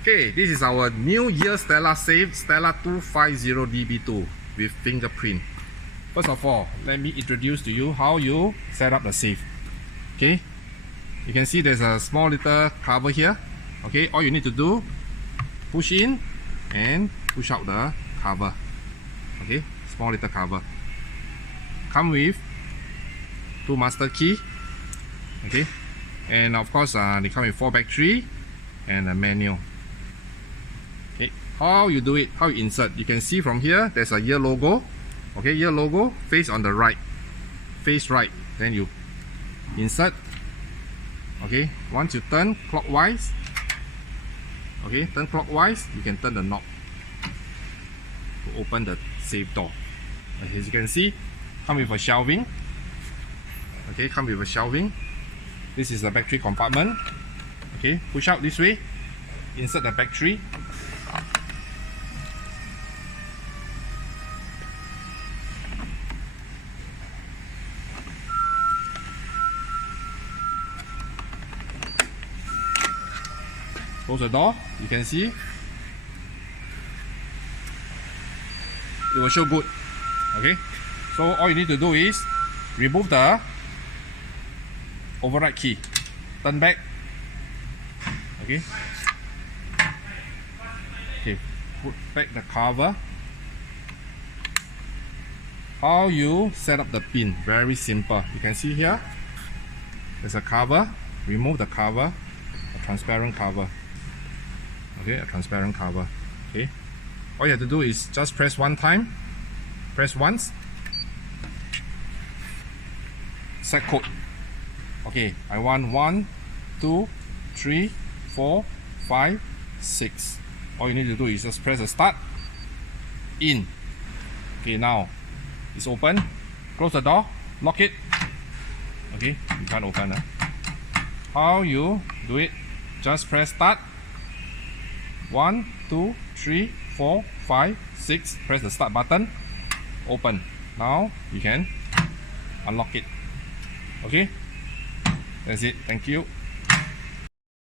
Okay, this is our new Yale Stellar Safe Stellar 250 DB2 with fingerprint. First of all, let me introduce to you how you set up the safe. Okay, you can see there's a small little cover here. Okay, all you need to do, push in and push out the cover. Okay, small little cover. Come with 2 master key. Okay, and of course they come with 4 battery and a manual. Okay, how you do it, how you insert, you can see from here there's a Yale logo. Okay, Yale logo face on the right, face right, then you insert. Okay, once you turn clockwise, okay, turn clockwise, you can turn the knob to open the safe door. As you can see, come with a shelving. Okay, come with a shelving. This is the battery compartment. Okay, push out this way, insert the battery. Close the door, you can see it will show good. Okay, so all you need to do is remove the override key, turn back. Okay, put back the cover. How you set up the pin, very simple. You can see here there's a cover, remove the cover, a transparent cover. Okay, a transparent cover. Okay, all you have to do is just press one time, press once, set code. Okay, I want 1, 2, 3, 4, 5, 6. All you need to do is just press the start, in. Okay, now it's open. Close the door, lock it. Okay, you can't open. How you do it? Just press start. 1, 2, 3, 4, 5, 6. Press the start button. Open. Now you can unlock it. Okay, that's it. Thank you.